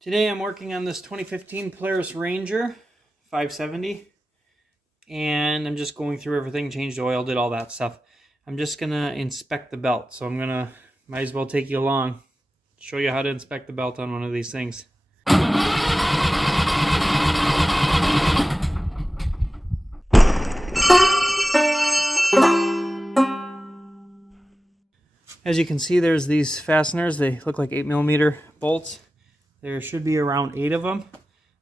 Today I'm working on this 2015 Polaris Ranger 570, and I'm just going through everything, changed oil, did all that stuff. I'm just gonna inspect the belt, so might as well take you along, show you how to inspect the belt on one of these things. As you can see, there's these fasteners. They look like 8mm bolts. There should be around 8 of them.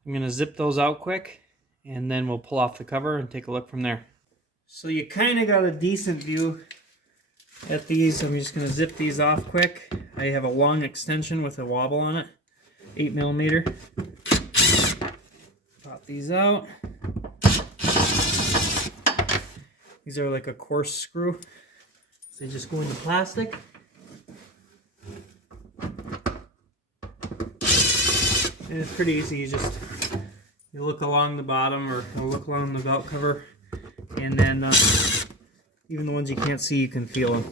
I'm going to zip those out quick, and then we'll pull off the cover and take a look from there. So you kind of got a decent view at these. I'm just going to zip these off quick. I have a long extension with a wobble on it, 8mm. Pop these out. These are like a coarse screw. So they just go into plastic. And it's pretty easy. You look along the bottom or look along the belt cover, and then even the ones you can't see, you can feel them.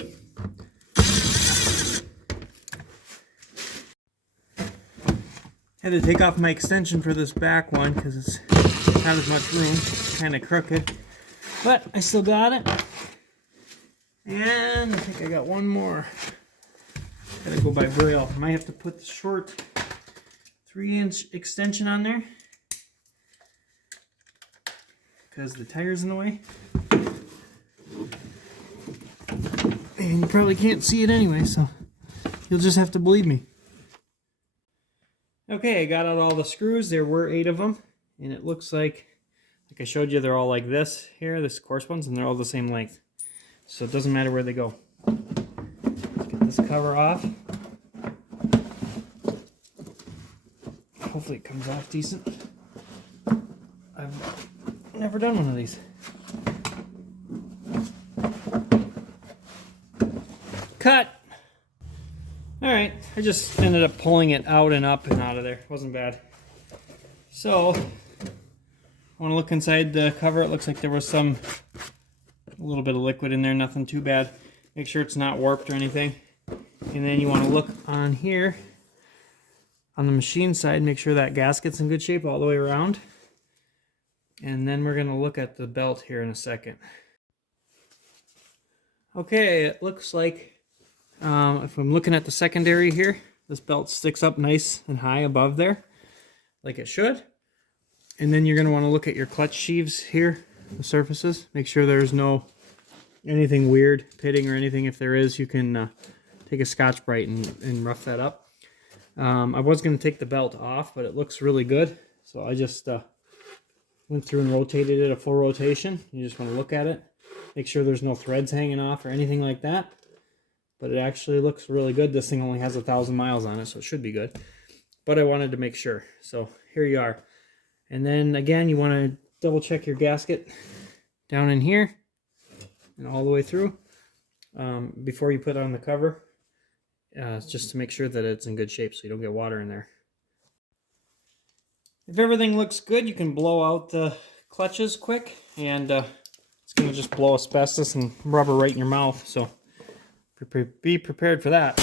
Had to take off my extension for this back one because it's not as much room. It's kind of crooked, but I still got it. And I think I got one more. Gotta go by braille. Might have to put the short 3-inch extension on there because the tire's in the way. And you probably can't see it anyway, so you'll just have to believe me. Okay, I got out all the screws. There were 8 of them, and it looks like I showed you, they're all like this here, this coarse ones, and they're all the same length. So it doesn't matter where they go. Let's get this cover off. Hopefully it comes off decent. I've never done one of these. Cut! Alright, I just ended up pulling it out and up and out of there. It wasn't bad. So, I want to look inside the cover. It looks like there was a little bit of liquid in there, nothing too bad. Make sure it's not warped or anything. And then you want to look on here, on the machine side, make sure that gasket's in good shape all the way around. And then we're going to look at the belt here in a second. Okay, it looks like, if I'm looking at the secondary here, this belt sticks up nice and high above there, like it should. And then you're going to want to look at your clutch sheaves here, the surfaces. Make sure there's anything weird, pitting or anything. If there is, you can take a Scotch-Brite and rough that up. I was going to take the belt off, but it looks really good. So I just went through and rotated it a full rotation. You just want to look at it. Make sure there's no threads hanging off or anything like that. But it actually looks really good. This thing only has 1,000 miles on it, so it should be good. But I wanted to make sure. So here you are. And then again, you want to double check your gasket down in here and all the way through before you put on the cover. Just to make sure that it's in good shape so you don't get water in there. If everything looks good, you can blow out the clutches quick, and it's going to just blow asbestos and rubber right in your mouth, so be prepared for that.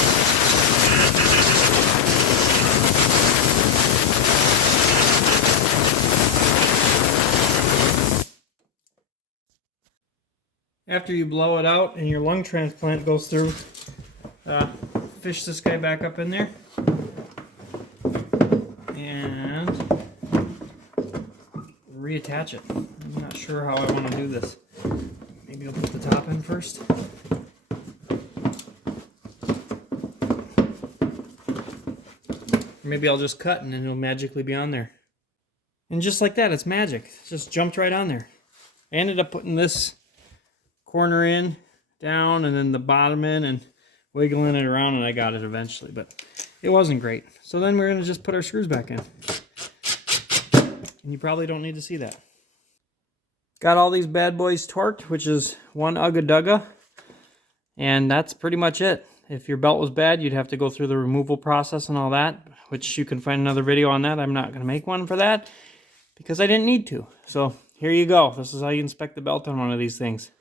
After you blow it out and your lung transplant goes through, fish this guy back up in there and reattach it. I'm not sure how I want to do this. Maybe I'll put the top in first. Maybe I'll just cut and then it'll magically be on there. And just like that, it's magic. It just jumped right on there. I ended up putting this corner in, down, and then the bottom in, and wiggling it around, and I got it eventually, but it wasn't great. So then we're going to just put our screws back in. And you probably don't need to see that. Got all these bad boys torqued, which is one ugga-dugga, and that's pretty much it. If your belt was bad, you'd have to go through the removal process and all that, which you can find another video on that. I'm not going to make one for that because I didn't need to. So here you go. This is how you inspect the belt on one of these things.